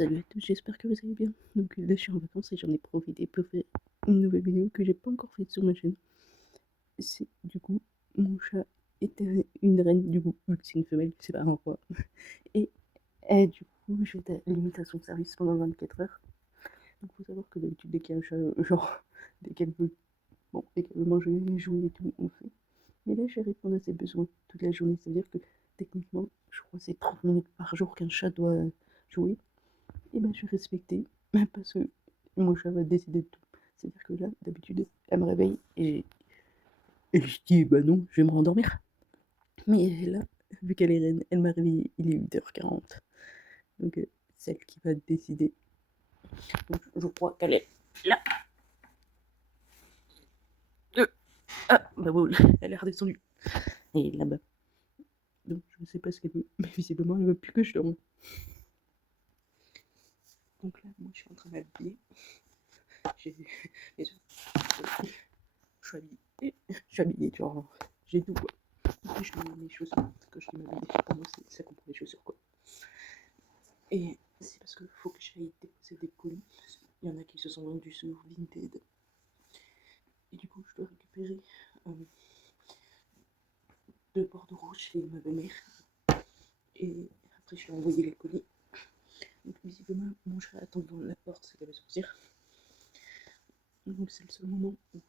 Salut à tous, j'espère que vous allez bien. Donc là, je suis en vacances et j'en ai profité pour faire une nouvelle vidéo que j'ai pas encore faite sur ma chaîne. C'est du coup, mon chat était une reine, du coup, vu que c'est une femelle, c'est pas un roi. Et, du coup, j'étais à limite à son service pendant 24 heures. Donc faut savoir que d'habitude, dès qu'il y a un chat, genre, dès qu'elle veut manger, jouer et tout, on le fait. Mais là, je vais répondre à ses besoins toute la journée. C'est-à-dire que techniquement, je crois que c'est 30 minutes par jour qu'un chat doit jouer. Et ben je vais respecter parce que mon chat va décider de tout. C'est-à-dire que là, d'habitude, elle me réveille et je dis bah non, je vais me rendormir. Mais là, vu qu'elle est reine, elle m'a réveillé, il est 8h40. Donc c'est elle qui va décider. Donc je crois qu'elle est là. Ah bah bon, elle est redescendue. Et là-bas. Donc je ne sais pas ce qu'elle veut, mais visiblement elle veut plus que je dorme. Donc là, moi je suis en train de m'habiller. J'ai mes je suis habillée. Je suis habillée, genre, j'ai tout quoi. Après, je mets mes chaussures. Quand je dis m'habiller, pour moi, ça comprend les chaussures quoi. Et c'est parce qu'il faut que j'aille déposer des colis. Il y en a qui se sont vendus sur Vinted. Et du coup, je dois récupérer deux bordereaux chez ma belle-mère. Et après, je vais envoyer les colis. Donc, visiblement, mon chat attend devant la porte, c'est qu'elle va sortir. Donc, c'est le seul moment où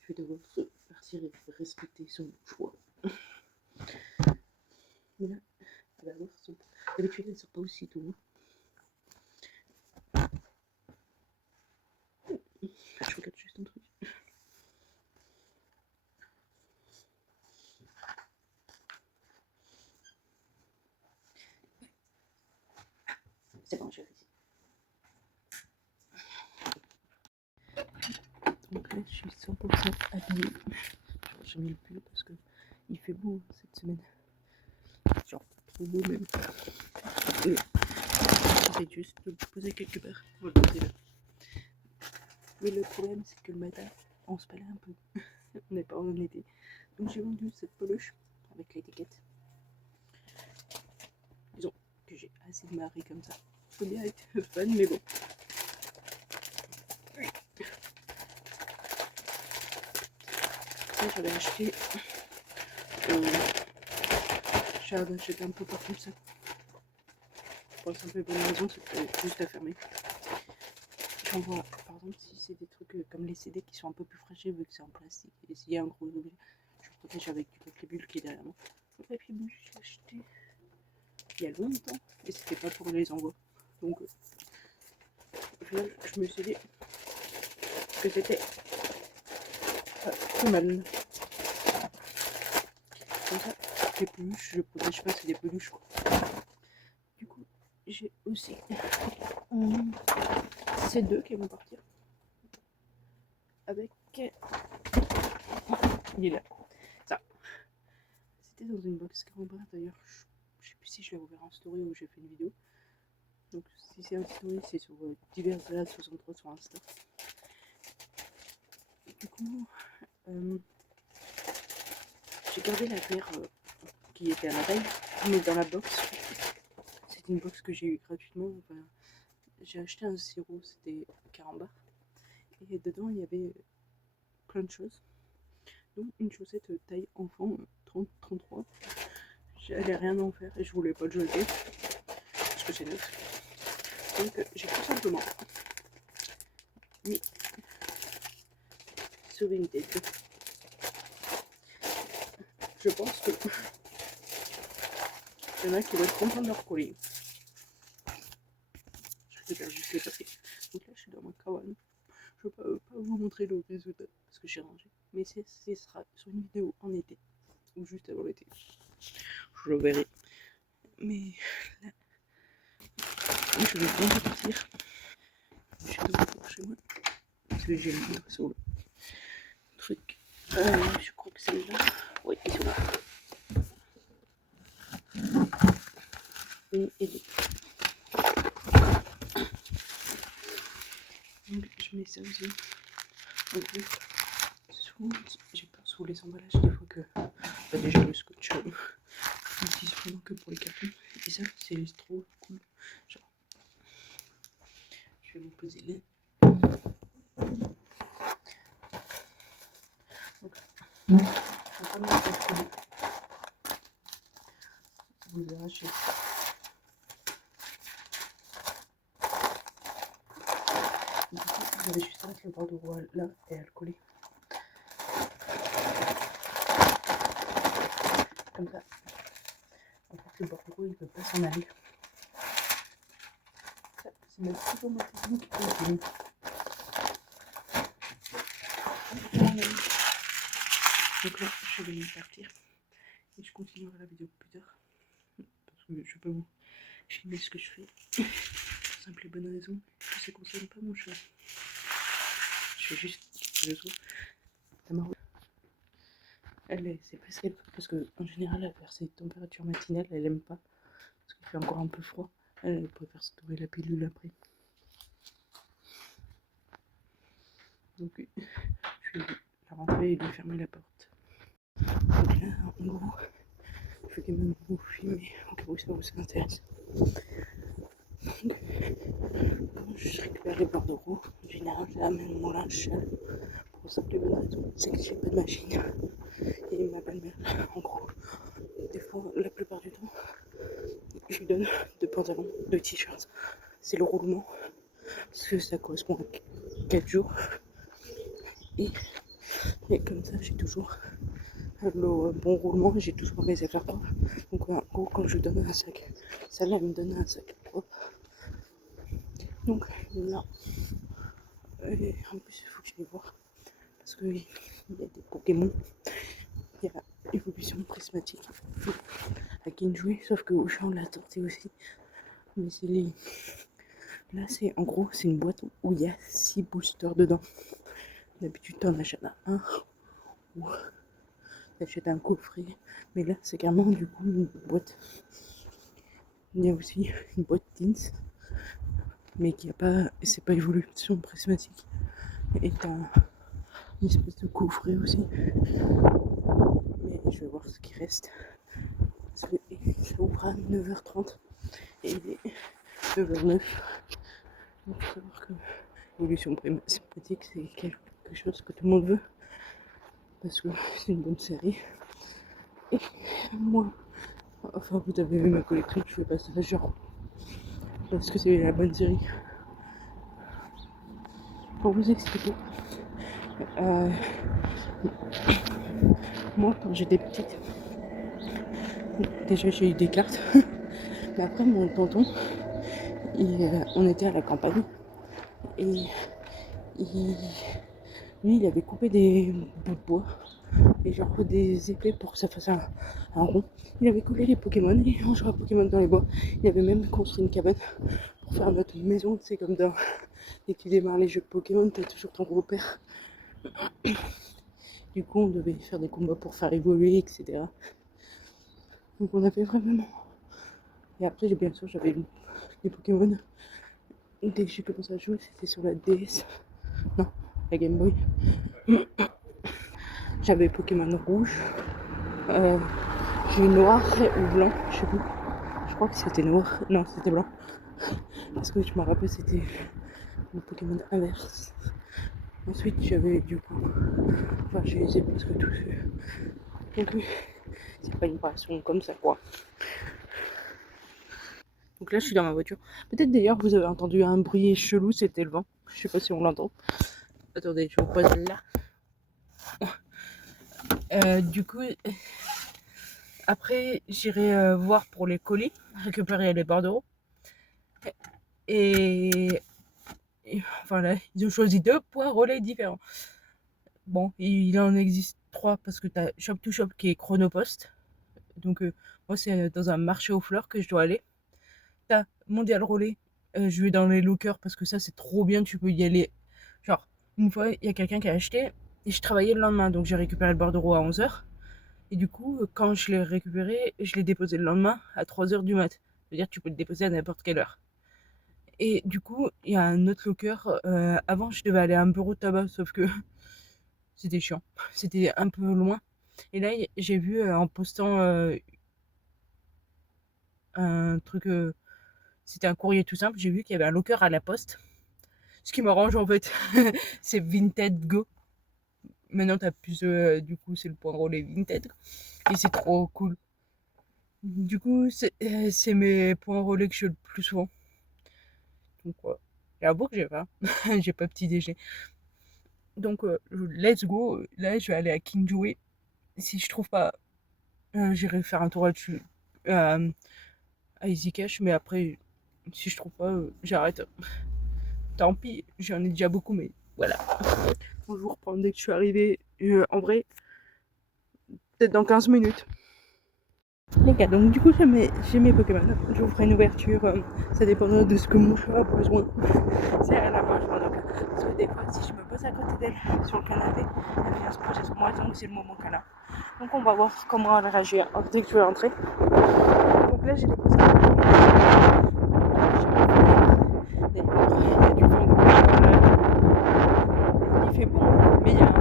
je vais devoir partir et respecter son choix. Mais là, elle va voir son. D'habitude, elle ne sort pas aussitôt. Je regarde juste un truc. C'est bon, j'ai réussi. Donc là, je suis 100% habillée. J'ai mis le pull parce que il fait beau cette semaine. Genre, trop beau même. J'essaie juste de le poser quelque part. On va le poser là. Mais le problème, c'est que le matin, on se palait un peu. On n'est pas en été. Donc j'ai vendu cette peluche avec l'étiquette. Disons que j'ai assez de marée comme ça. Faut bien être fan, mais bon. Ça, j'avais acheté. J'avais acheté un peu partout ça. Pour la simple et bonne raison, c'est juste à fermer. J'en vois, par exemple, si c'est des trucs comme les CD qui sont un peu plus fragiles vu que c'est en plastique et s'il y a un gros objet, je protège avec du papier bulle qui est derrière moi. Le papier bulle, j'ai acheté il y a longtemps et c'était pas pour les envois. Donc, au final, je me suis dit que c'était pas trop mal. Comme ça, les peluches, je protège pas, c'est des peluches quoi. Du coup, j'ai aussi ces deux qui vont partir avec. Il est là. Ça. C'était dans une box 40 bras d'ailleurs. Je sais plus si je l'ai ouvert en story ou j'ai fait une vidéo. Donc si c'est un story, c'est sur diversalade63 sur Insta. Du coup, j'ai gardé la paire qui était à ma taille, mais dans la box. C'est une box que j'ai eu gratuitement. Enfin, j'ai acheté un sirop, c'était 40 bars. Et dedans, il y avait plein de choses. Donc une chaussette taille enfant 30-33. J'allais rien en faire et je voulais pas le jeter. Parce que c'est neuf. Donc j'ai tout simplement mis sur Vinted. Je pense que il y en a qui vont être contents de leur colis. Je regarde juste les papiers. Donc là, je suis dans ma cabane. Je ne peux pas vous montrer le résultat parce que j'ai rangé. Mais ce sera sur une vidéo en été ou juste avant l'été. Je le verrai. Mais là, je vais bien repartir. Je suis de retour chez moi. Parce que j'ai mis sur le truc. Je crois que c'est là. Oui, ils sont là. Une et deux. Donc je mets ça aussi. En gros, j'ai peur sous les emballages des fois que. Bah, déjà le scotch, j'utilise vraiment que pour les cartons. Et ça, c'est trop cool. Genre, vais vous poser les. Donc, je vais pas mettre le colis. Vous arrachez. Du coup, vous avez juste à mettre le bordereau là et à le coller. Comme ça. En fait, le bordereau, il ne peut pas s'en aller. Ça, c'est même toujours ma technique qui continue. Donc là, je vais y partir. Et je continuerai la vidéo plus tard. Parce que je peux vous filmer ce que je fais. Pour simple et bonne raison que ça ne concerne pas mon chat. Je fais juste le soin. Ça m'a. C'est parce qu'elle. Parce qu'en général, elle faire ses températures matinales, elle aime pas. Parce qu'il fait encore un peu froid. Elle préfère se trouver la pilule après. Donc, je vais la rentrer et lui fermer la porte. Donc là, en gros, je vais quand même vous filmer au cas où ça vous intéresse. Donc, quand je récupère les bordereaux, en général, je amène mon linge sale. Pour simple et bonne raison, c'est que j'ai pas de machine. Et ma belle-mère, en gros, des fois, la plupart du temps, je lui donne deux pantalons, deux t-shirts. C'est le roulement, parce que ça correspond à 4 jours. Et comme ça, j'ai toujours le bon roulement, j'ai toujours mes affaires propres. Donc en gros, quand je lui donne un sac, ça là, elle me donne un sac propre. Donc là, et en plus, il faut que je les voir. Parce qu'il y a des Pokémon, il y a évolution prismatique à Kinjui, sauf que Auchan l'a tenté aussi. Mais c'est les. Là, c'est en gros, c'est une boîte où il y a 6 boosters dedans. D'habitude, t'en achètes un ou t'achètes un coffret. Mais là, c'est carrément du coup une boîte. Il y a aussi une boîte Teens, mais qui a pas. C'est pas évolution prismatique. Et t'as une espèce de coffret aussi. Mais je vais voir ce qui reste. Parce que ça ouvre à 9h30 et il est 9h09. Donc il faut savoir que l'évolution prismatique, c'est quelque chose que tout le monde veut. Parce que c'est une bonne série. Et moi, enfin vous avez vu ma collection, je fais pas ça genre. Parce que c'est la bonne série. Pour vous expliquer. Moi, quand j'étais petite, déjà j'ai eu des cartes. Mais après, mon tonton, on était à la campagne. Et lui, il avait coupé des bouts de bois. Et genre des épées pour que ça fasse un rond. Il avait coupé les Pokémon et on jouait à Pokémon dans les bois. Il avait même construit une cabane pour faire notre maison. C'est comme dans. Dès que tu démarres les jeux de Pokémon, t'as toujours ton gros père. Du coup, on devait faire des combats pour faire évoluer, etc. Donc on avait vraiment. Et après, bien sûr, j'avais les Pokémon. Dès que j'ai commencé à jouer, c'était sur la DS. Non, la Game Boy. J'avais Pokémon rouge. J'ai eu noir ou blanc, je sais plus. Je crois que c'était noir. Non, c'était blanc. Parce que je me rappelle, c'était le Pokémon inverse. Ensuite, j'avais du coup. Enfin, j'ai usé presque tous. Donc, oui, c'est pas une passion comme ça, quoi. Donc là, je suis dans ma voiture. Peut-être d'ailleurs, vous avez entendu un bruit chelou, c'était le vent. Je sais pas si on l'entend. Attendez, je vous pose là. Du coup, après, j'irai voir pour les colis, récupérer les bordereaux. Et enfin là, ils ont choisi 2 poids relais différents. Bon, il en existe 3 parce que t'as Shop to Shop qui est Chronopost. Donc moi, c'est dans un marché aux fleurs que je dois aller. T'as Mondial Relais. Je vais dans les lockers parce que ça, c'est trop bien. Tu peux y aller. Genre, une fois, il y a quelqu'un qui a acheté et je travaillais le lendemain. Donc j'ai récupéré le bordereau à 11h. Et du coup, quand je l'ai récupéré, je l'ai déposé le lendemain à 3h du mat. C'est-à-dire que tu peux le déposer à n'importe quelle heure. Et du coup, il y a un autre locker. Avant, je devais aller à un bureau de tabac, sauf que c'était chiant. C'était un peu loin. Et là, j'ai vu en postant un truc, c'était un courrier tout simple, j'ai vu qu'il y avait un locker à la poste. Ce qui m'arrange en fait, c'est Vinted Go. Maintenant t'as plus du coup c'est le point relais Vinted et c'est trop cool. Du coup c'est mes points relais que je fais le plus souvent. Donc j'avoue que j'ai pas j'ai pas petit déjeuner. Donc let's go. Là je vais aller à King Jouet. Si je trouve pas, j'irai faire un tour à Easy Cash, mais après si je trouve pas, j'arrête. Tant pis, j'en ai déjà beaucoup, mais voilà. Je vous reprends dès que je suis arrivée. En vrai, peut-être dans 15 minutes. Les gars, donc du coup j'ai mes Pokémon. Je vous ferai une ouverture, ça dépendra de ce que mon chat a besoin. C'est à la fin, je crois. Donc, parce que des fois, si je me pose à côté d'elle sur le canapé, elle vient se poser sur moi, donc c'est le moment qu'elle a. Donc on va voir comment elle réagit dès que je vais rentrer. Donc là j'ai les coussins. D'ailleurs, il y a du vent dans il fait bon, mais il y a un.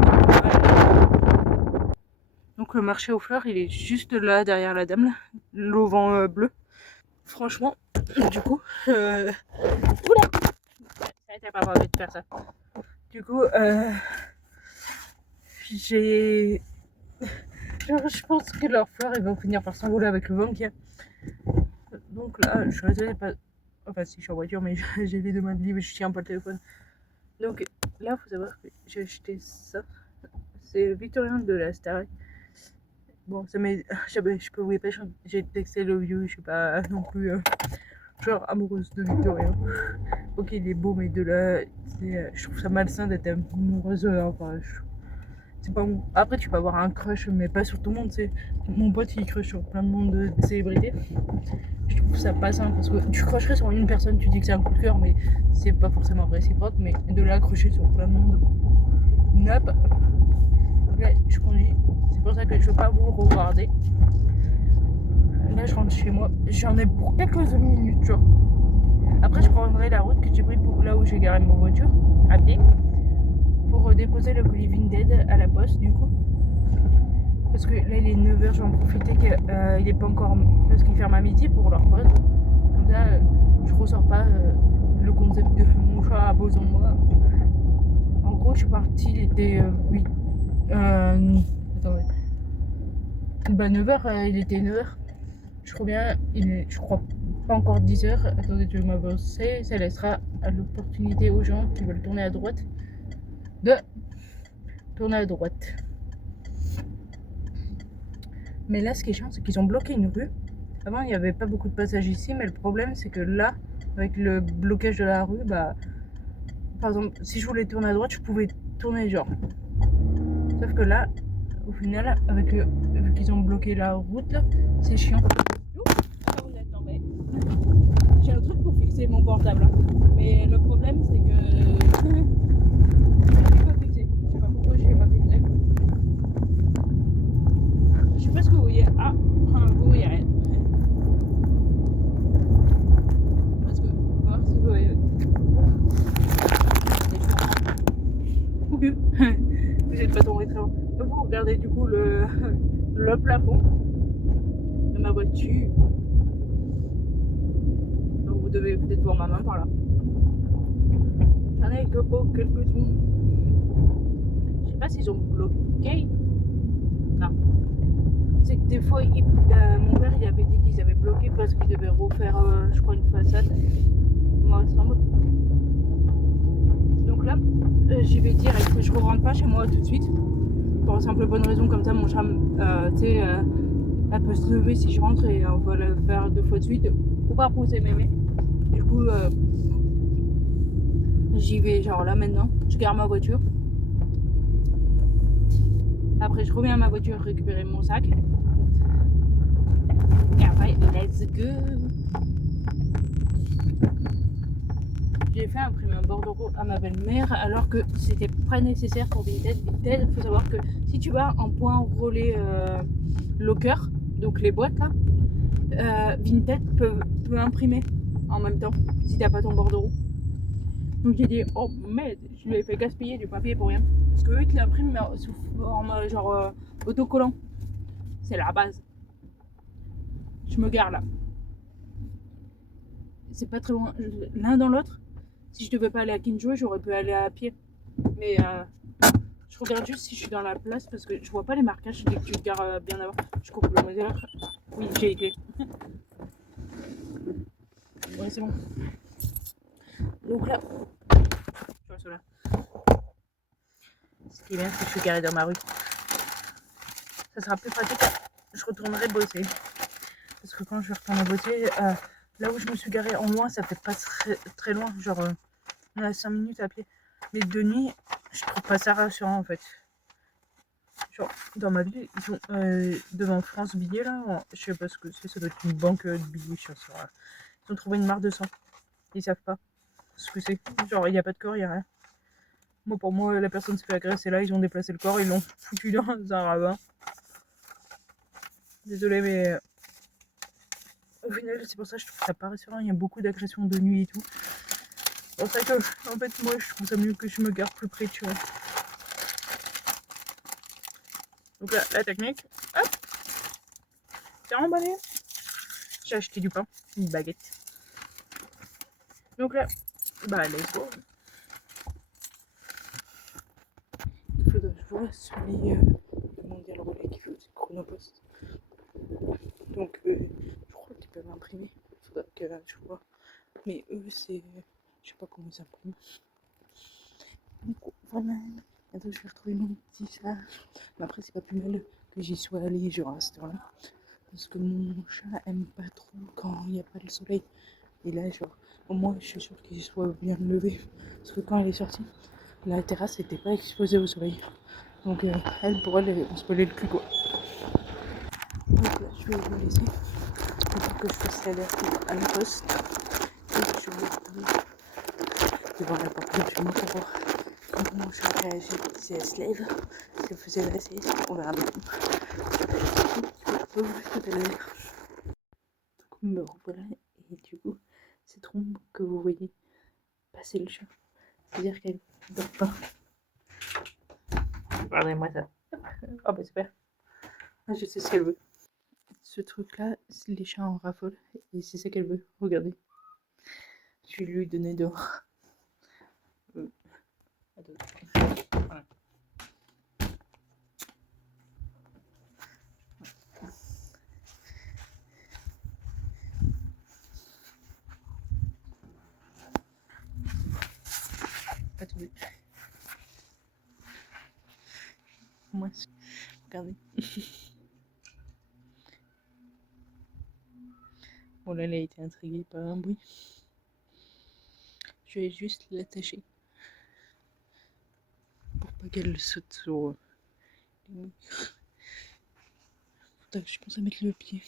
Donc le marché aux fleurs, il est juste là derrière la dame, là, l'auvent bleu. Franchement, du coup, oula, t'as pas envie de faire ça. Du coup, j'ai, genre, je pense que leurs fleurs, ils vont finir par s'envoler avec le vent qu'il y a. Donc là, je suis désolée, pas. Enfin, si je suis en voiture, mais j'ai les deux mains libres, je tiens pas le téléphone. Donc là, faut savoir que j'ai acheté ça. C'est Victorien de la Star. Bon, ça m'est. Je peux vous dépêcher, j'ai texté le vieux, je suis pas non plus genre amoureuse de Victorien. Ok, il est beau, mais de là, je trouve ça malsain d'être amoureuse. Enfin, c'est pas bon. Après, tu peux avoir un crush, mais pas sur tout le monde, tu sais. Mon pote, il crush sur plein de monde de célébrités. Je trouve ça pas simple parce que tu crusherais sur une personne, tu dis que c'est un coup de cœur, mais c'est pas forcément réciproque. Mais de là, crusher sur plein de monde, nope. Donc là, je conduis. C'est pour ça que je veux pas vous regarder. Là, je rentre chez moi. J'en ai pour quelques minutes, genre. Après, je prendrai la route que j'ai prise pour là où j'ai garé ma voiture, à pied, pour déposer le colis Vinted à la poste, du coup. Parce que là, il est 9h, j'en profiter qu'il est pas encore. Parce qu'ils ferment à midi pour leur pause. Comme ça, je ressors pas le concept de mon chat a besoin de moi. En gros, je suis partie, il était 8. Attendez. Bah, 9h, il était 9h. Je reviens, je crois pas encore 10h. Attendez, je vais m'avancer. Ça laissera l'opportunité aux gens qui veulent tourner à droite de tourner à droite. Mais là, ce qui est chiant, c'est qu'ils ont bloqué une rue. Avant, il n'y avait pas beaucoup de passages ici, mais le problème, c'est que là, avec le blocage de la rue, bah, par exemple, si je voulais tourner à droite, je pouvais tourner genre. Sauf que là, au final, vu qu'ils ont bloqué la route, là, c'est chiant. J'ai un truc pour fixer mon portable, mais le problème, c'est que je l'ai pas fixé. Je sais pas pourquoi je l'ai pas fixé. Je sais pas ce que vous voyez. Ah, vous voyez rien. Parce que, voir si vous voyez. Vous n'êtes pas tombé très loin. Vous regardez du coup le plafond de ma voiture. Donc vous devez peut-être voir ma main par là. J'en ai que pour quelques secondes. Je sais pas s'ils ont bloqué. Non. C'est que des fois, mon père il avait dit qu'ils avaient bloqué parce qu'ils devaient refaire, je crois, une façade. Moi, ça semble. Donc là, j'y vais direct. Je ne rentre pas chez moi tout de suite. Pour la simple bonne raison, comme ça, mon chat, tu sais, elle peut se lever si je rentre et on va le faire 2 fois de suite. Faut pas pousser mémé. Du coup, j'y vais genre là maintenant. Je garde ma voiture. Après, je reviens à ma voiture récupérer mon sac. Et après, let's go. J'ai fait imprimer un bordereau à ma belle-mère alors que c'était pas nécessaire pour Vinted. Vinted, il faut savoir que si tu vas en point relais locker, donc les boîtes là, Vinted peut imprimer en même temps si t'as pas ton bordereau. Donc j'ai dit, oh merde, je lui ai fait gaspiller du papier pour rien. Parce que eux, ils te l'impriment sous forme genre autocollant. C'est la base. Je me gare là. C'est pas très loin. L'un dans l'autre, Si je devais pas aller à Kinjo, j'aurais pu aller à pied. Mais je regarde juste si je suis dans la place parce que je vois pas les marquages dès que tu te gares bien avant. Je coupe le moteur. Oui, j'ai été. Ouais, c'est bon. Donc là, tu vois cela. Ce qui est bien, c'est que je suis garée dans ma rue. Ça sera plus pratique. Je retournerai bosser. Parce que quand je vais retourner bosser, là où je me suis garée en loin, ça fait pas très loin. Genre, on a 5 minutes à pied. Mais de nuit, je trouve pas ça rassurant en fait. Genre, dans ma ville, ils sont devant France Billets là, je sais pas ce que c'est, ça doit être une banque de billets, je sais pas. Ils ont trouvé une mare de sang. Ils savent pas ce que c'est. Genre, il n'y a pas de corps, il n'y a rien. Moi, pour moi, la personne se fait agresser là, ils ont déplacé le corps, ils l'ont foutu dans un ravin. Désolée, mais au final, c'est pour ça que je trouve ça pas rassurant. Il y a beaucoup d'agressions de nuit et tout. C'est pour ça que, en fait, moi, je trouve ça mieux que je me garde plus près, tu vois. Donc là, la technique, hop, c'est emballé. J'ai acheté du pain, une baguette. Donc là, bah, let's go. Il faudrait que je vois celui, comment dire, le relais qui fait aussi Chronopost. Donc, je crois qu'ils peuvent imprimer. Il faudrait que je vois. Mais eux, c'est. Je sais pas comment ils impriment. Donc, voilà. Bientôt, je vais retrouver mon petit chat. Mais après, c'est pas plus mal que j'y sois allée, genre à cette heure-là. Parce que mon chat aime pas trop quand il n'y a pas le soleil. Et là, genre, au moins, je suis sûre qu'il soit bien levé. Parce que quand elle est sortie, la terrasse n'était pas exposée au soleil. Donc, elle, pour elle, on se pelait le cul, quoi. Donc là, je vais vous laisser. Pour que je fasse l'alerte à la poste. Et je vais aller devant la porte de chez moi pour voir comment je vais réagir si elle se lève. Si elle faisait la sieste, on verra bien. Je peux vous tout à l'heure. Donc, me revoilà. Et du coup, c'est trop que vous voyez passer le chat. C'est-à-dire qu'elle ne dort pas. Regardez-moi ça. Oh bah super. Je sais ce qu'elle veut. Ce truc-là, les chats en raffolent. Et c'est ça qu'elle veut. Regardez. Je vais lui donner dehors. Voilà. Attendez. Moi, regardez. Bon là, elle a été intriguée par un bruit. Je vais juste l'attacher. Pour pas qu'elle saute sur les murs. Je pense à mettre le pied.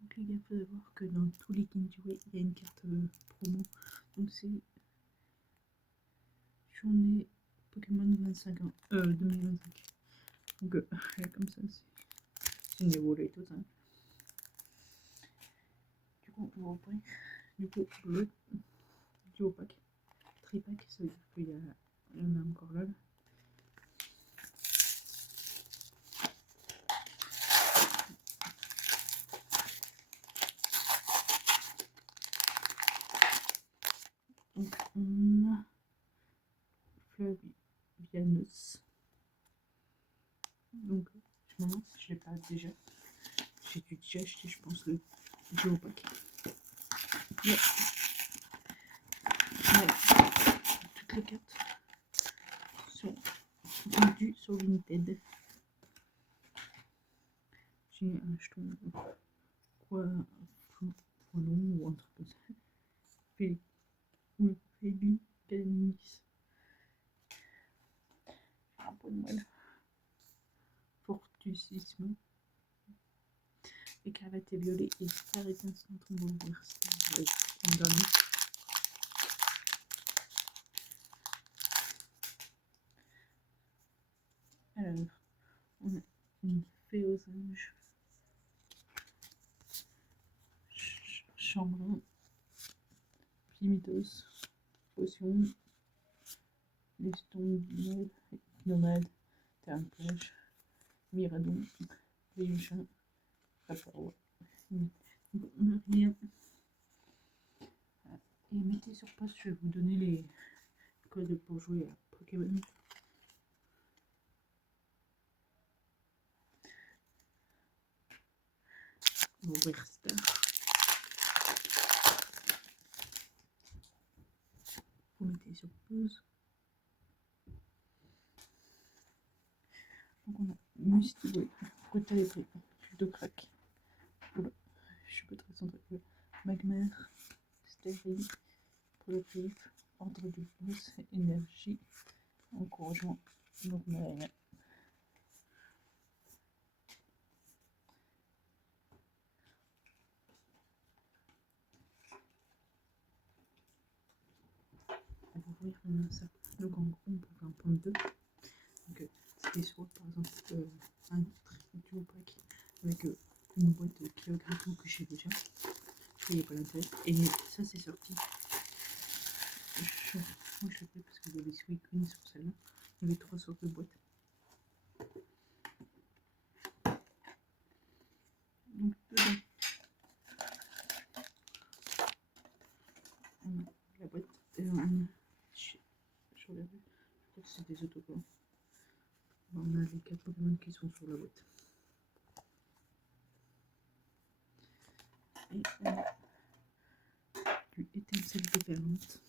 Donc les gars, il faut savoir que dans tous les Kinjue, il y a une carte promo. Donc c'est journée Pokémon 25 ans. 2025. Donc comme ça, c'est une évoluée tout ça. Du coup, on reprend. Du coup, le duo pack. Tripack, ça veut dire qu'il y en a encore là. Donc on a Flavianus. Donc je me demande si je l'ai pas déjà. J'ai dû déjà acheter, je pense, le duo pack. Mais toutes les cartes sont vendues sur Vinted. J'ai un jeton quoi long ou un truc comme ça. Pélis. Un peu de mal. Fortusisme. Écarlate et violet et star étincelante en bouleversé avec en dernier. Alors, on a une fée aux anges. Chambrin. Pimitos. Potion. Leston, nomade. Terre plage. Miradon. Véluchin. Rapport. Rien. Et mettez sur pause, je vais vous donner les codes pour jouer à Pokémon. On va ouvrir Star. Vous mettez sur pause. Donc on a Misty Boy, Brutal et Prix, Judo Crack. Oula, je suis pas très centré. Magmare, Stérile, Productif, Ordre du Boss, Énergie, Encouragement, Normal. On va ouvrir ça. Donc en gros, on peut faire un point de 2. Donc c'était soit par exemple un duo pack avec une boîte de Kyogre et tout que j'ai déjà. Je voyais pas l'intérêt. Et ça c'est sorti. Moi je l'ai pris parce qu'il y avait Sweet Queen sur celle-là. Il y avait 3 sortes de boîtes. Donc dedans, on a la boîte. Je regarde, je crois que c'est des autocollants. On a les 4 Pokémon qui sont sur la boîte. Et on a du étincelle déferlante,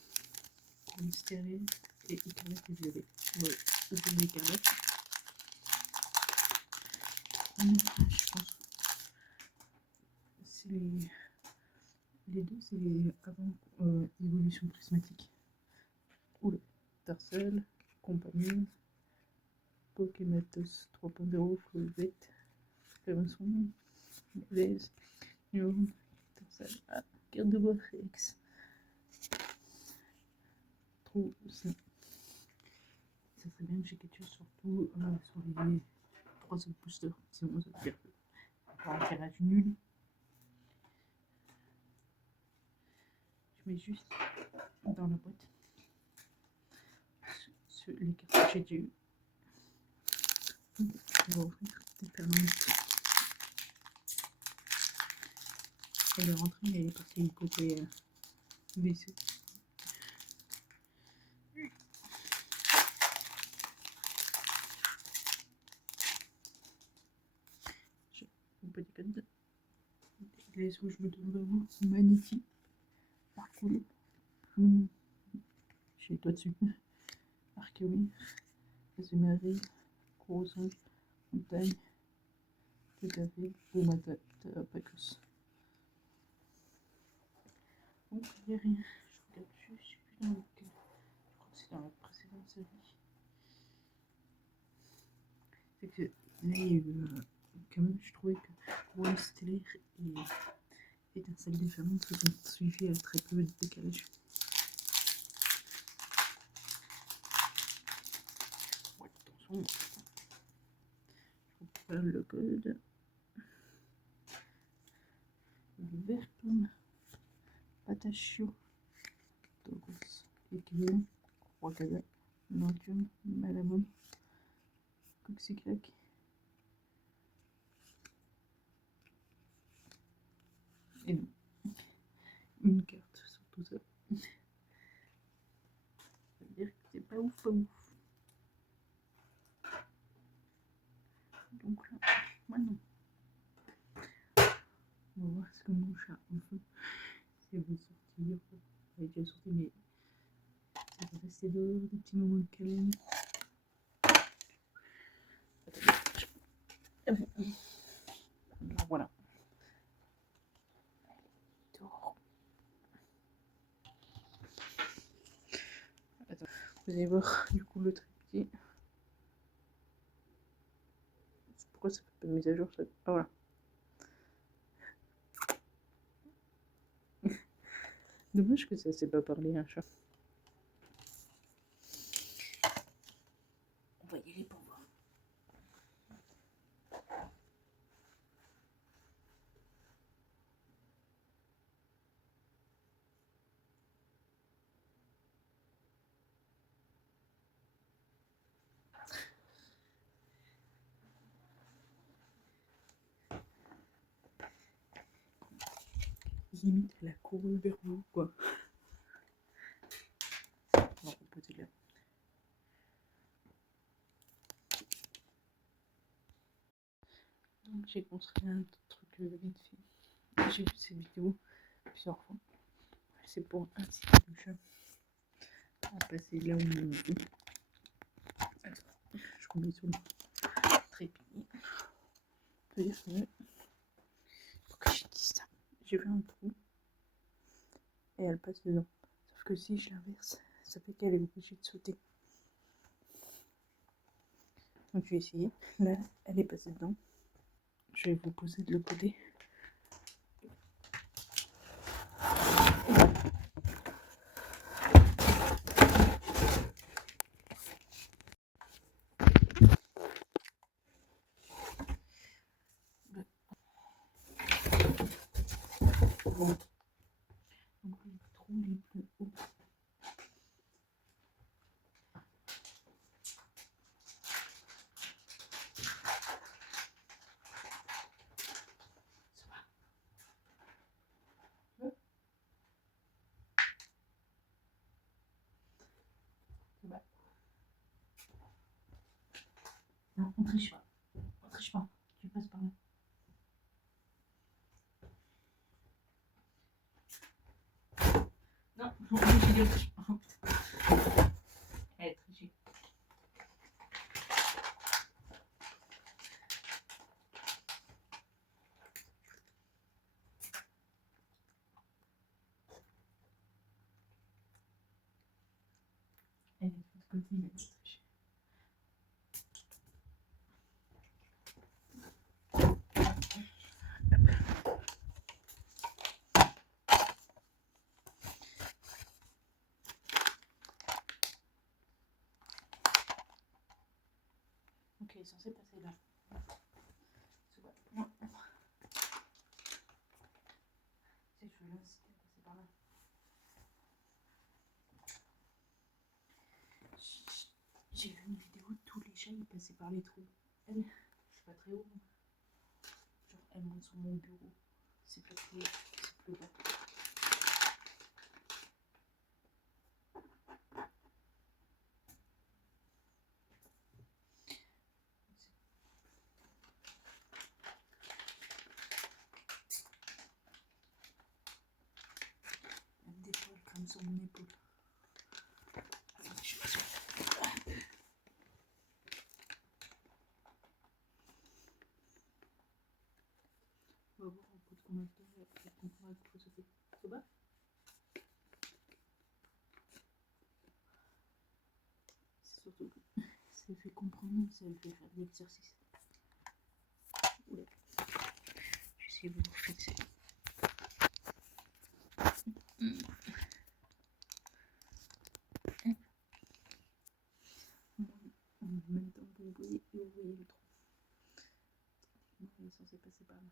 mystérieux et écarlate et violet. On va ouvrir l'écarlate. On a, je pense, c'est les deux, c'est les avant évolution prismatique. Oula, Tarcelle, Compagnie, Pokématos 3.0, Flowette, Clemenson, Blaze, Neuron, Tarcelle, Gardevoir X. Trop ça. Ça serait bien que j'ai quelque chose surtout sur les 3 autres boosters, sinon ça veut dire que un tirage nul. Je mets juste dans la boîte les cartes que j'ai déjà eues. On va ouvrir des permanentes. Elle est rentrée, mais elle est partie côté vaisseau. Mon petit code. Les sous, je me tourne vers vous. Magnétique. Parcours. Je suis toi dessus. Archeoui. Azumarill. Corrosion. Montagne. Tout à fait. Boumata. Pacos. Donc, il n'y a rien. Je regarde juste. Je suis plus dans lequel. Je crois que c'est dans la précédente série. C'est que là, il y a eu. Quand même, je trouvais que One Stellaire et Étincelle déferlante se sont suivis à très peu de décalage. Ouais, attention. Je reprends le code. Vertum, Patachio, Togos, Equilibre, Rocada, Lantium, Malamon, Coxiclac. Et non. Une carte sur tout ça. Ça veut dire que c'est pas ouf, pas ouf. Donc là, maintenant, on va voir ce que mon chat en fait. Si elle veut sortir. Elle est déjà sortie, mais ça va rester dehors des petits moments de câlin. Voilà. Attends. Vous allez voir du coup le trépied. Pourquoi ça fait pas de mise à jour ça? Ah voilà. Dommage que ça sait pas parler un chat. On va y aller pour voir. limite, elle a couru vers vous, quoi. Non, on peut dire. Donc j'ai construit un truc vite fait. J'ai vu ces vidéos plusieurs fois. C'est pour inciter le chat à passer là où on veut. Je remets sur le trépied. On peut dire que faut que je dise ça. J'ai fait un trou et elle passe dedans. Sauf que si je l'inverse, ça fait qu'elle est obligée de sauter. Donc je vais essayer. Là, elle est passée dedans. Je vais vous poser de l'autre côté. Bon. Donc le trou il est plus haut. Non, on triche pas. On triche pas. Tu passes par là. Non, on triche pas. Elle est trichée. Elle est de l'autre côté, mais elle est trichée. Ok, elle est censée passer là. C'est bon. Non. Si je veux là, c'était passé par là. J'ai vu une vidéo de tous les chats, ils passaient par les trous. Elle, c'est pas très haut. Genre, elle monte sur mon bureau. C'est pas très haut, c'est plus bas. Même des fois, elle crame sur mon épaule. Je sais pas si on va voir au bout de combien de temps elle comprendra qu'il faut sauter. C'est bas. C'est surtout que ça lui fait comprendre, ça lui fait faire de l'exercice. Oula. Je vais essayer de vous fixer. En même temps que vous voyez, et vous voyez le trou. Non, il est censé passer par là.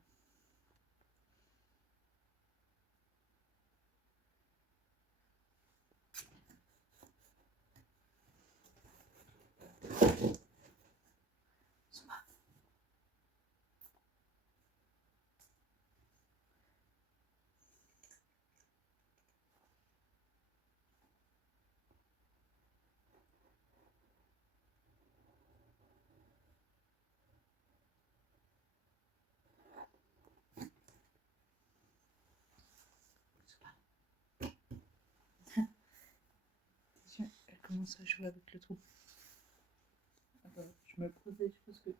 Elle commence à jouer avec le trou. Attends, je me protège parce que.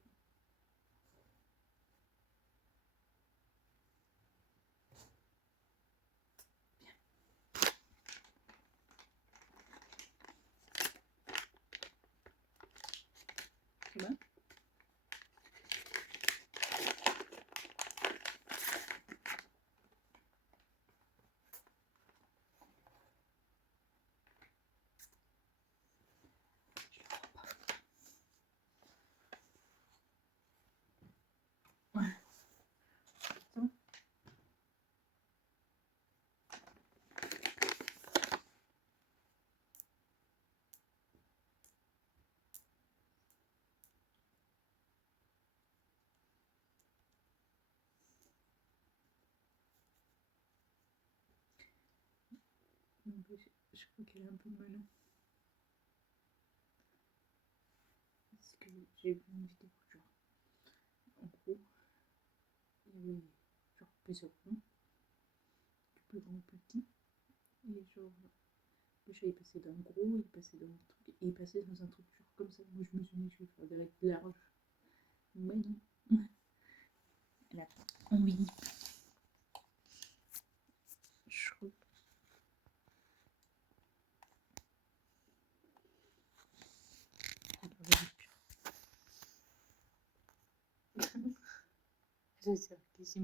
C'est bon. Je crois qu'elle a un peu de mal. Parce que j'ai vu une vidéo, genre, en gros, il y avait genre plusieurs ronds, du plus grand au plus petit, et genre, le chat il passait d'un gros, il passait dans un truc, et il passait dans un truc genre comme ça. Moi je me suis dit, je vais faire des règles larges. Mais non. Elle a pas envie. Je crois. C'est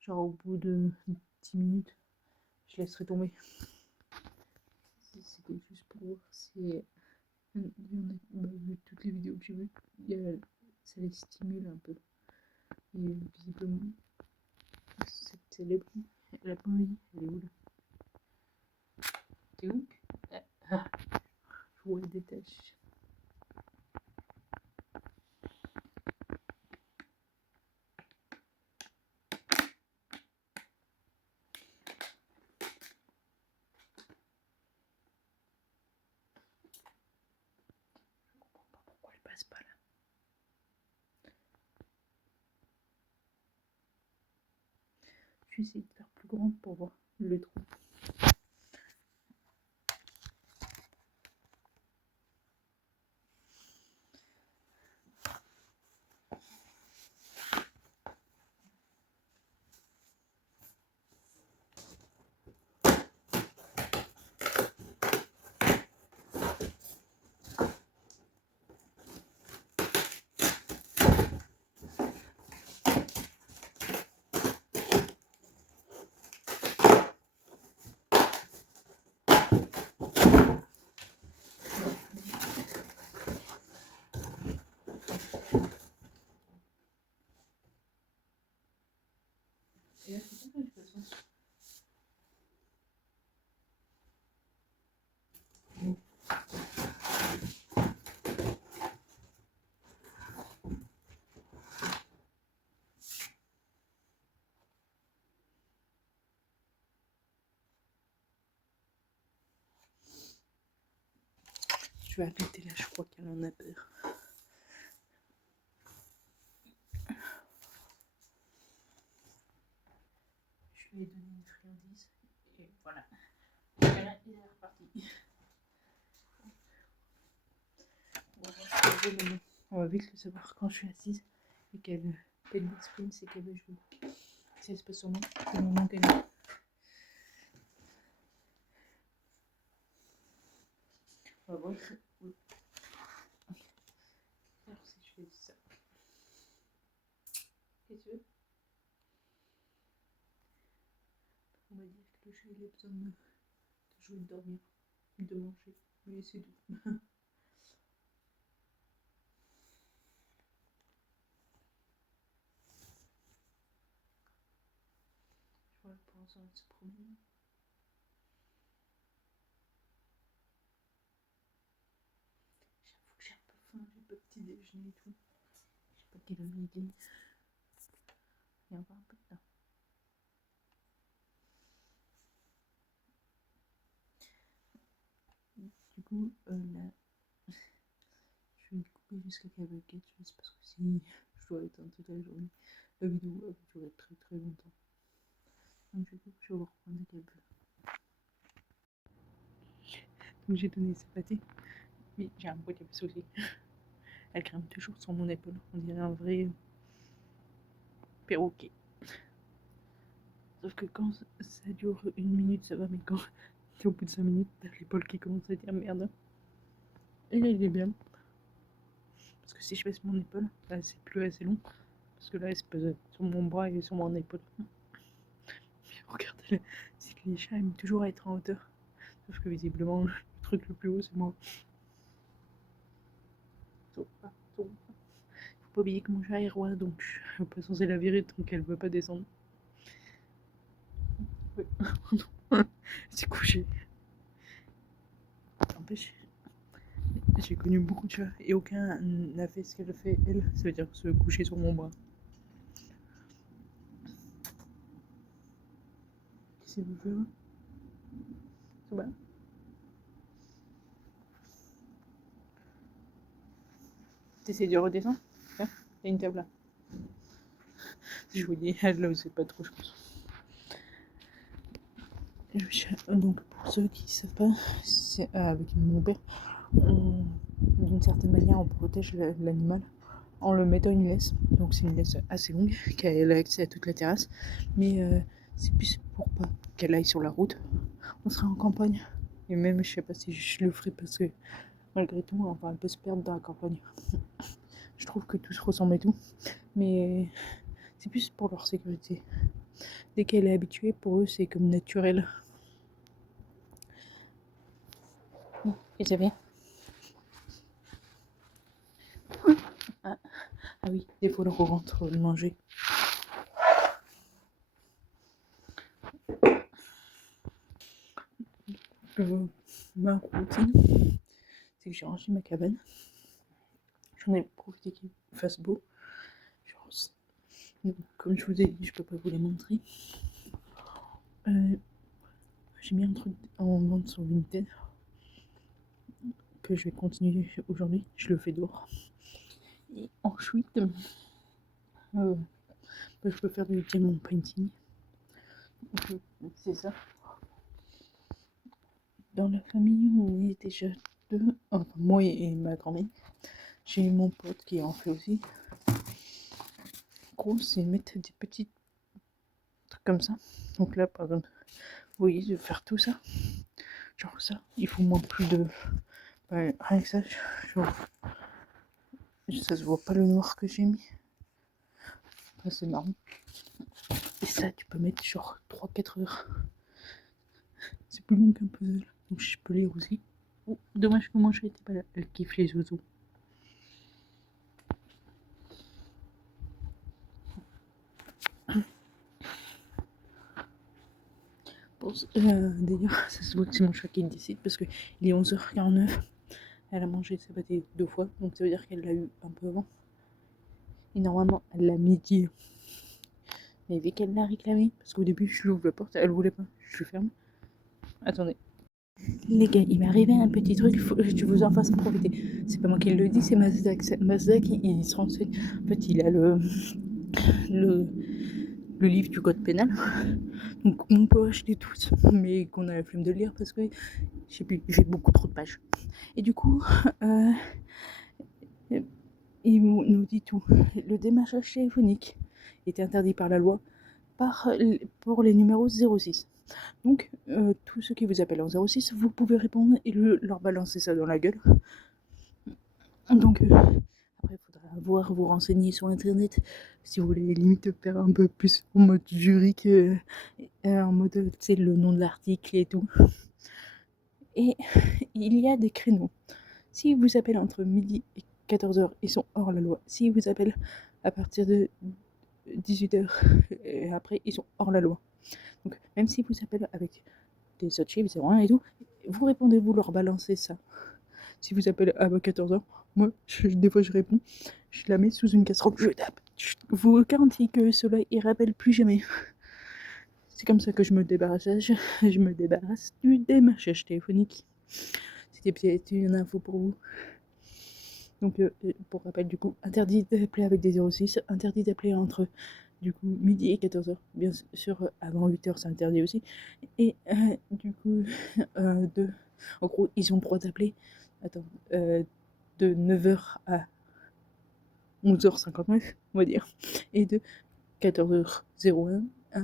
genre au bout de 10 minutes, je laisserai tomber. C'était juste pour voir si toutes les vidéos que j'ai vues, ça les stimule un peu. Et visiblement, cette célèbre, elle a pas envie. Elle est où là? T'es où? Je vois des tâches. Je comprends pas pourquoi elle passe pas là. Je vais essayer de faire plus grand pour voir le trou. Et là, c'est pas de toute façon. Je vais arrêter là, je crois qu'elle en a peur. Je lui ai donné une friandise et voilà. Voilà, il est reparti. On va vite le savoir quand je suis assise et qu'elle m'exprime, c'est qu'elle veut jouer. Si elle se passe sur moi, c'est le moment qu'elle est. On va voir. Alors si je fais ça. Qu'est-ce que tu veux? On va dire que le chat il a besoin de jouer, de dormir, de manger. Mais c'est tout. Voilà, pour l'instant elle se promène. J'avoue que j'ai un peu faim, j'ai pas petit déjeuner et tout. Je sais pas quelle heure il est. Il y a encore un peu de temps. Du coup, là, je vais couper jusqu'à 4 juste parce que si je dois éteindre toute la journée, la vidéo va durer très très longtemps. Donc du coup, je vais vous reprendre dès qu'elle peut. Donc j'ai donné sa pâté, mais j'ai un gros souci. Elle grimpe toujours sur mon épaule, on dirait un vrai perroquet. Sauf que quand ça dure 1 minute, ça va, mais quand au bout de 5 minutes, t'as l'épaule qui commence à dire merde. Et là, il est bien. Parce que si je baisse mon épaule, là, c'est plus assez long. Parce que là, elle se pose sur mon bras et sur mon épaule. Regardez, c'est que les chats aiment toujours être en hauteur. Sauf que visiblement, le truc le plus haut, c'est moi. Faut pas oublier que mon chat est roi, donc je suis pas censée la virer tant qu'elle veut pas descendre. Ouais. C'est couché. N'empêche, j'ai connu beaucoup de chats et aucun n'a fait ce qu'elle a fait elle, ça veut dire se coucher sur mon bras. Qu'est-ce que vous faites? tout bas. T'essaies de redescendre. Tiens, il y a une table là. Je vous dis, elle le sait pas trop, je pense. Donc, pour ceux qui ne savent pas, avec mon père, d'une certaine manière, on protège l'animal en le mettant une laisse. Donc, c'est une laisse assez longue, qu'elle a accès à toute la terrasse. Mais c'est plus pour pas qu'elle aille sur la route. On sera en campagne. Et même, je sais pas si je le ferai parce que malgré tout, on va un peu se perdre dans la campagne. Je trouve que tout se ressemble et tout. Mais c'est plus pour leur sécurité. Dès qu'elle est habituée, pour eux, c'est comme naturel. Et ça vient. Ah oui, des fois, on rentre manger. Ma routine, c'est que j'ai rangé ma cabane. J'en ai profité qu'il fasse beau. Donc, comme je vous ai dit, je peux pas vous les montrer. J'ai mis un truc en vente sur Vinted que je vais continuer aujourd'hui. Je le fais dehors. Et ensuite, je peux faire du diamond painting. C'est ça. Dans la famille, on est déjà deux. Enfin, moi et ma grand-mère. J'ai mon pote qui en fait aussi. En gros, c'est mettre des petits trucs comme ça. Donc là, par exemple, vous voyez, de faire tout ça. Genre ça, il faut moins plus de... rien que ça, genre... Ça se voit pas le noir que j'ai mis. Enfin, c'est marrant. Et ça, tu peux mettre genre 3-4 heures. C'est plus long qu'un puzzle. Donc je peux lire aussi. Oh, dommage que moi je n'étais pas là. Elle kiffe les oiseaux. D'ailleurs, ça se voit que c'est mon chat qui décide parce qu'il est 11h49. Elle a mangé sa pâté 2 fois, donc ça veut dire qu'elle l'a eu un peu avant. Et normalement, elle l'a midi. Mais vu qu'elle l'a réclamé, parce qu'au début, je lui ouvre la porte, elle voulait pas, je lui ferme. Attendez. Les gars, il m'est arrivé un petit truc, il faut que je vous en fasse profiter. C'est pas moi qui le dis, c'est Mazda. Mazda qui il se renseigne. En fait, il a le livre du code pénal. Donc on peut acheter tous, mais qu'on a la flemme de lire parce que je sais plus, j'ai beaucoup trop de pages. Et du coup, il nous dit tout. Le démarchage téléphonique est interdit par la loi pour les numéros 06. Donc, tous ceux qui vous appellent en 06, vous pouvez répondre et leur balancer ça dans la gueule. Donc, après, il faudra vous renseigner sur internet si vous voulez limite faire un peu plus en mode juridique, en mode, tu sais, le nom de l'article et tout. Et il y a des créneaux. S'ils vous appellent entre midi et 14h, ils sont hors la loi. S'ils vous appellent à partir de 18h et après, ils sont hors la loi. Donc, même s'ils vous appellent avec des autres chiffres, 01 et tout, vous répondez, vous leur balancez ça. Si vous appelez à 14h, moi, des fois je réponds, je la mets sous une casserole, je tape. Je vous garantis que cela, ils rappellent plus jamais. C'est comme ça que je me débarrasse du démarchage téléphonique. C'était peut-être une info pour vous. Donc, pour rappel, du coup, interdit d'appeler avec des 06, interdit d'appeler entre du coup midi et 14h. Bien sûr, avant 8h, c'est interdit aussi. Et du coup, en gros, ils ont le droit d'appeler de 9h à 11h59, on va dire, et de 14h01 à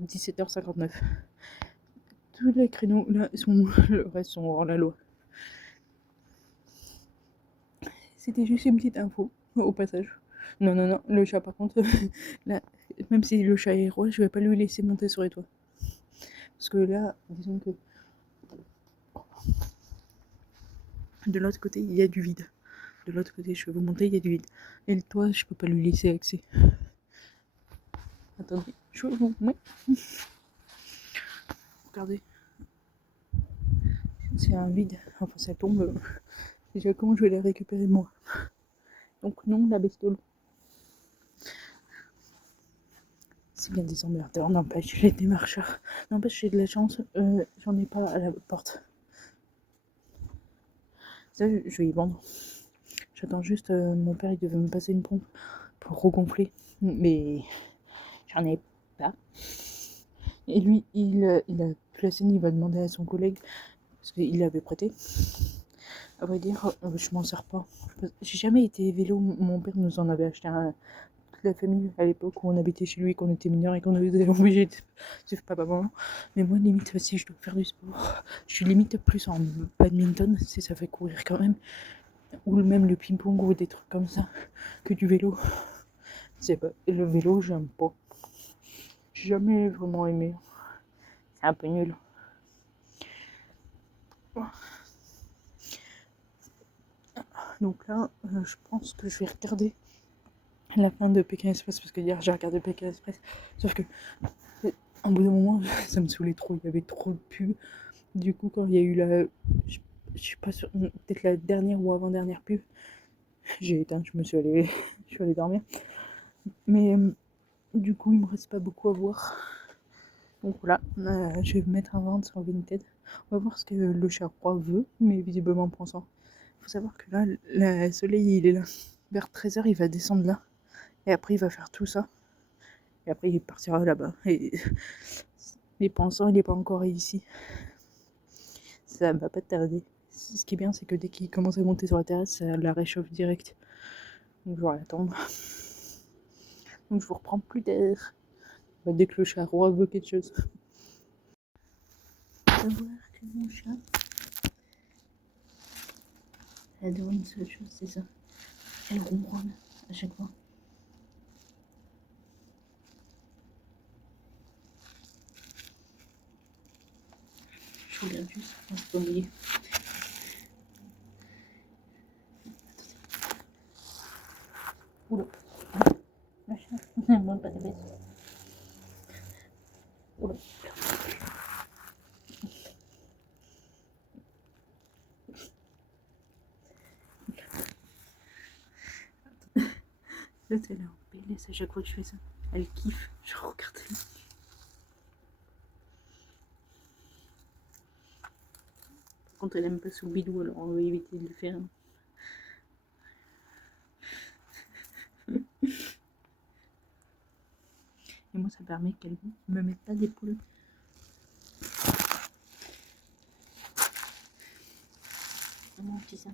17h59. Tous les créneaux là le reste sont hors la loi. C'était juste une petite info au passage. Non, le chat par contre, là, même si le chat est roi, je vais pas lui laisser monter sur les toits. Parce que là, disons que de l'autre côté, il y a du vide. De l'autre côté, je vais vous montrer, il y a du vide. Et le toit, je peux pas lui laisser accès. Attendez, je vais vous montrer. Regardez. C'est un vide. Enfin, ça tombe. Déjà, comment je vais la récupérer moi? Donc non, la bestiole. C'est bien des emmerdeurs, n'empêche, j'ai des marcheurs. N'empêche, j'ai de la chance, j'en ai pas à la porte. Ça, je vais y vendre. J'attends juste, mon père, il devait me passer une pompe pour regonfler. Mais j'en ai pas. Et lui, il a plus la scène, il va demander à son collègue, parce qu'il l'avait prêté. À vrai dire, je m'en sers pas. J'ai jamais été vélo, mon père nous en avait acheté un, toute la famille, à l'époque où on habitait chez lui, qu'on était mineurs et qu'on était obligé de suivre papa-maman. Mais moi, limite, si je dois faire du sport, je suis limite plus en badminton, si ça fait courir quand même. Ou même le ping-pong ou des trucs comme ça, que du vélo. C'est pas, le vélo, j'aime pas. J'ai jamais vraiment aimé. C'est un peu nul. Donc là, je pense que je vais regarder la fin de Pékin Express, parce que hier j'ai regardé Pékin Express, sauf que en bout d'un moment ça me saoulait trop, il y avait trop de pubs. Du coup, quand il y a eu je suis pas sûre, peut-être la dernière ou avant-dernière pub, j'ai éteint, je suis allée dormir. Mais du coup, il me reste pas beaucoup à voir. Donc voilà, je vais me mettre en vente sur Vinted. On va voir ce que le Charrois veut, mais visiblement pensant. Il faut savoir que là, le soleil il est là. Vers 13h, il va descendre là. Et après, il va faire tout ça. Et après, il partira là-bas. Et pensant, il n'est pas encore ici. Ça va pas tarder. Ce qui est bien, c'est que dès qu'il commence à monter sur la terrasse, ça la réchauffe direct. Donc je vais attendre. Donc je vous reprends plus tard. Dès que le Charrois veut quelque chose. Savoir que mon chat adore une seule chose, c'est ça. Elle ronronne à chaque fois. Je regarde juste, on peut pas oublier. Oula. Machin. Moi, pas de bête. Oula. Là, c'est là en PLS à chaque fois que je fais ça. Elle kiffe. Je regarde. Par contre, elle aime pas sous le bidou, alors on va éviter de le faire. Et moi, ça permet qu'elle me mette pas d'épaule. Mon petit ça.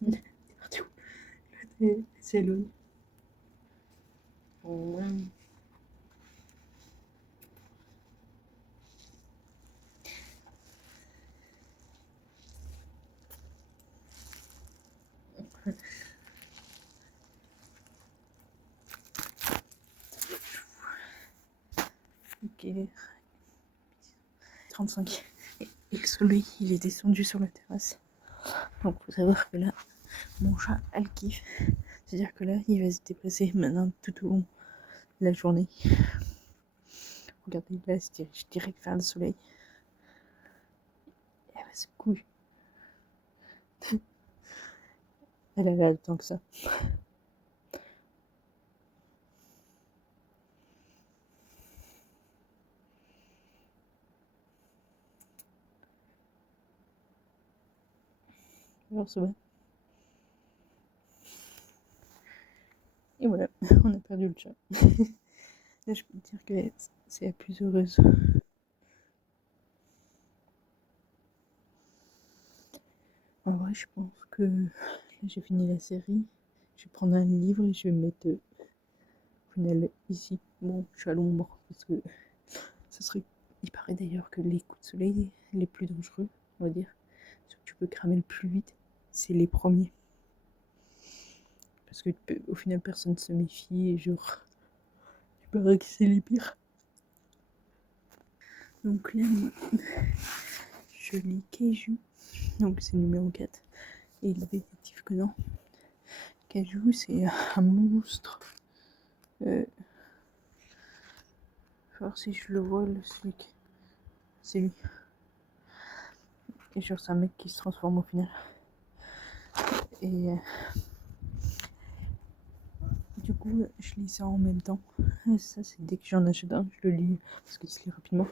T'es parti où? C'est l'eau. Oh, ouais. Ok. 35. Et le soleil, il est descendu sur la terrasse. Donc, faut savoir que là, mon chat, elle kiffe. C'est-à-dire que là, il va se déplacer maintenant tout au long de la journée. Regardez, là, je direct vers le soleil. Elle va se coucher. Elle a le temps que ça. Alors, ça va. Et voilà, on a perdu le chat. Là, je peux te dire que c'est la plus heureuse. En vrai, je pense que là, j'ai fini la série. Je vais prendre un livre et je vais me mettre final ici. Bon, je suis à l'ombre parce que ça serait. Il paraît d'ailleurs que les coups de soleil les plus dangereux, on va dire, ceux que tu peux cramer le plus vite, c'est les premiers. Parce que au final, personne ne se méfie et genre, il paraît que c'est les pires. Donc là, moi, je lis Keiju, donc c'est numéro 4. Et le détective Conan. Keiju, c'est un monstre. Faut voir si je le vois, celui qui. C'est lui. Et genre, c'est un mec qui se transforme au final. Et coup, je lis ça en même temps. Ça, c'est dès que j'en achète un, je le lis parce qu'il se lit rapidement.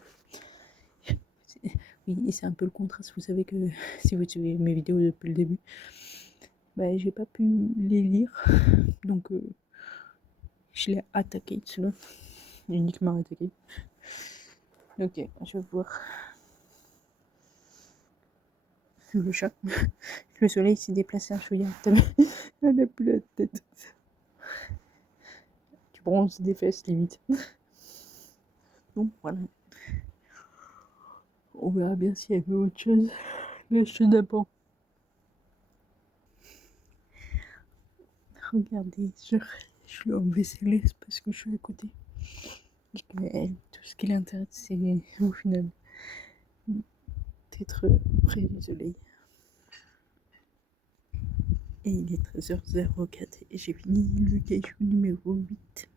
Oui, et c'est un peu le contraste. Vous savez que si vous suivez mes vidéos depuis le début, bah, j'ai pas pu les lire. Donc, je l'ai attaqué, celui-là. Uniquement attaqué. Ok, je vais voir. Le chat. Le soleil s'est déplacé un chouïa. Elle n'a plus la tête. Tu bronzes des fesses, limite. Donc, voilà. On verra bien s'il y avait autre chose. Mais je n'apprends. Regardez, je lui ai enlevé ses laisses parce que je suis à côté. Et tout ce qui l'intéresse, c'est au final d'être près du soleil. Et il est 13h04 et j'ai fini le caillou numéro 8.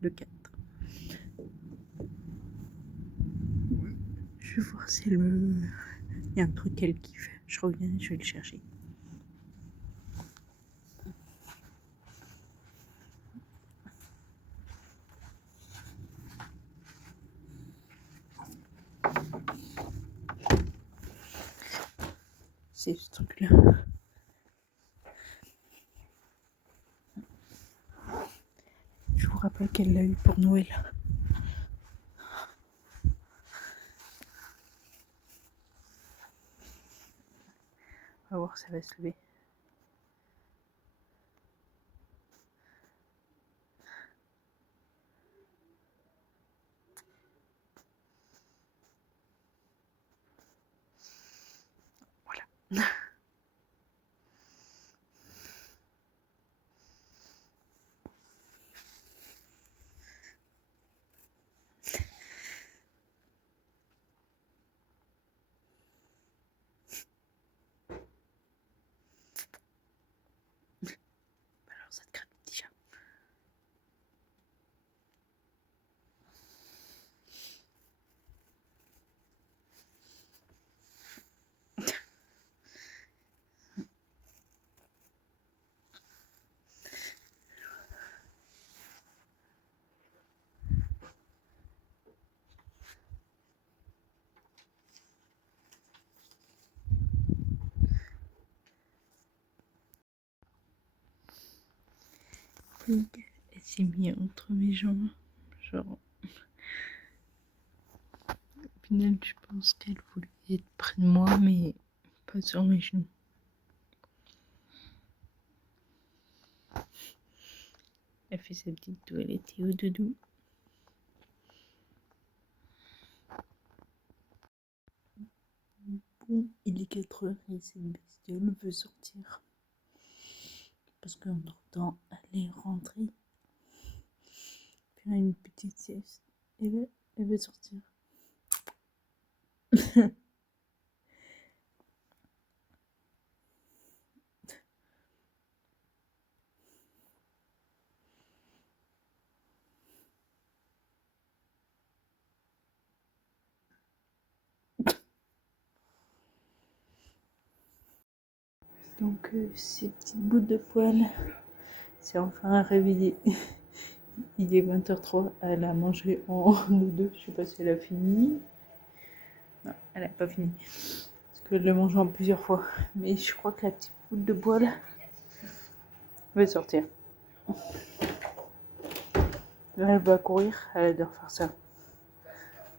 Le 4. Je vais voir si il y a un truc qu'elle kiffe. Je reviens, je vais le chercher. C'est ce truc-là. Je vous rappelle qu'elle l'a eu pour Noël. On va voir, ça va se lever. Voilà. Alors, ça te gratte, petit chat. Donc, elle s'est mise entre mes jambes. Genre, au final, je pense qu'elle voulait être près de moi, mais pas sur mes genoux. Elle fait sa petite toilette et au doudou. Bon, il est 4h et cette bestiole veut sortir. Parce qu'entre temps, elle est rentrée. Faire une petite sieste. Et là, elle veut sortir. Donc, ces petites bouts de poils, c'est enfin réveillé. Il est 20h03, elle a mangé en nous deux. Je sais pas si elle a fini. Non, elle n'a pas fini. Parce qu'elle le mange en plusieurs fois. Mais je crois que la petite boule de poil va sortir. Là, elle va courir, elle adore faire ça.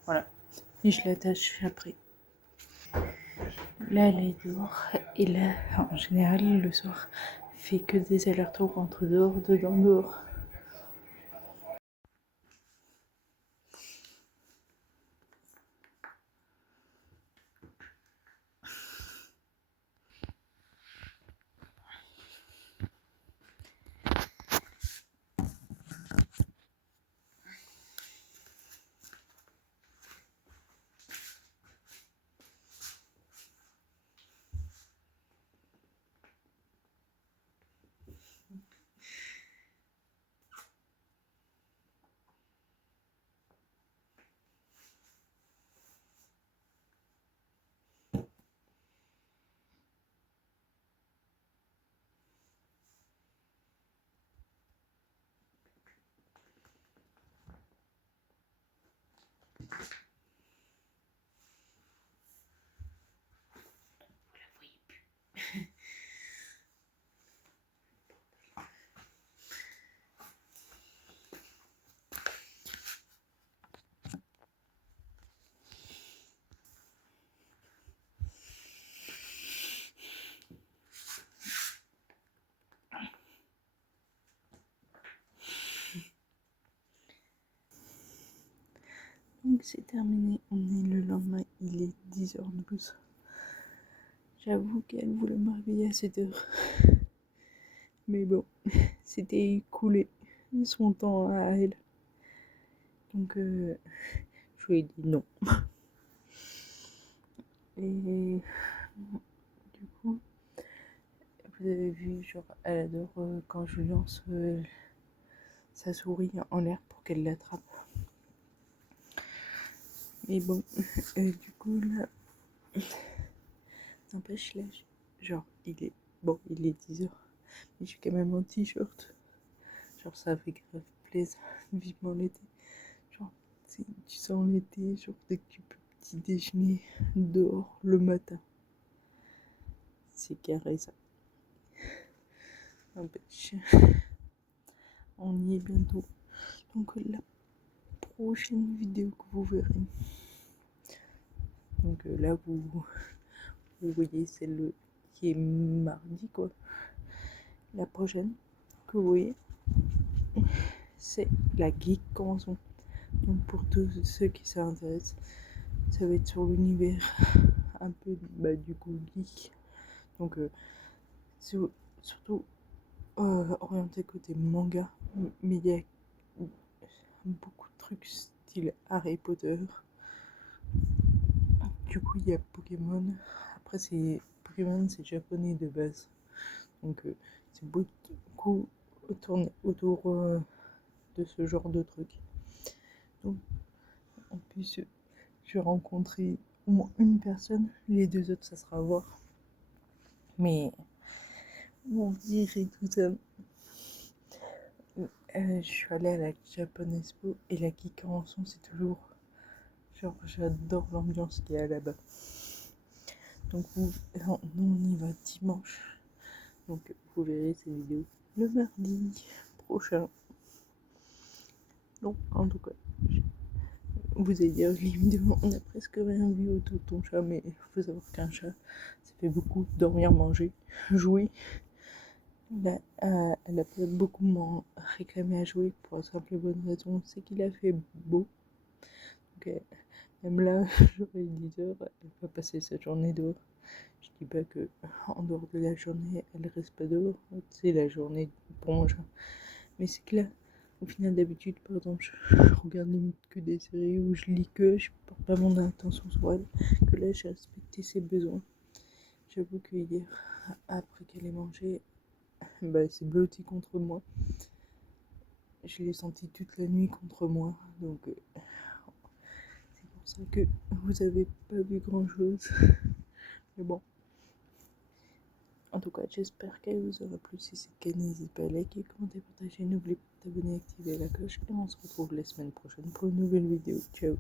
Voilà. Et je l'attache après. Là, elle est dehors. Et là, en général, le soir, elle fait que des allers-retours entre dehors, dedans, dehors. c'est terminé, on est le lendemain, il est 10h12. J'avoue qu'elle voulait me réveiller à 7h. Mais bon, c'était écoulé son temps à elle. Donc, je lui ai dit non. Et du coup, vous avez vu, genre, elle adore quand je lance sa souris en l'air pour qu'elle l'attrape. Mais bon, du coup, là, n'empêche, là, genre, il est 10h, mais je suis quand même en t-shirt. Genre, ça fait grave plaisir, vivement l'été. Genre, tu sens l'été, genre, dès que tu peux petit déjeuner dehors le matin. C'est carré, ça. N'empêche, on y est bientôt. Donc, la prochaine vidéo que vous verrez. Donc, là, vous voyez celle qui est mardi, quoi. La prochaine que vous voyez, c'est la geek convention. Donc pour tous ceux qui s'intéressent, ça va être sur l'univers un peu du coup geek. Donc surtout orienté côté manga, mais il y a beaucoup de trucs style Harry Potter. Du coup il y a Pokémon. Après Pokémon c'est japonais de base. Donc c'est beaucoup tourné autour de ce genre de trucs. Donc en plus j'ai rencontré au moins une personne, les deux autres ça sera à voir. Mais on dirait tout ça. Je suis allée à la Japan Expo et la Geek Convention c'est toujours genre j'adore l'ambiance qu'il y a là-bas. Donc nous on y va dimanche. Donc vous verrez ces vidéos le mardi prochain. Donc en tout cas, vous allez dire les vidéos, on a presque rien vu autour de ton chat, mais il faut savoir qu'un chat, ça fait beaucoup dormir, manger, jouer. Là, elle a pas beaucoup moins réclamé à jouer pour la simple et bonne raison, c'est qu'il a fait beau. Donc, même là, j'aurais 10h, elle va passer sa journée dehors. Je dis pas que en dehors de la journée, elle reste pas dehors, c'est la journée pour mon chat. Mais c'est que là, au final, d'habitude, par exemple, je regarde limite que des séries où je lis que, je porte pas mon attention sur elle, que là, j'ai respecté ses besoins. J'avoue que hier, après qu'elle ait mangé, elle s'est blottie contre moi. Je l'ai senti toute la nuit contre moi, donc c'est pour ça que vous avez pas vu grand chose. Mais bon. En tout cas, j'espère qu'elle vous aura plu. Si c'est le cas, n'hésitez pas à liker, commenter, partager. N'oubliez pas de t'abonner et activer la cloche. Et on se retrouve la semaine prochaine pour une nouvelle vidéo. Ciao!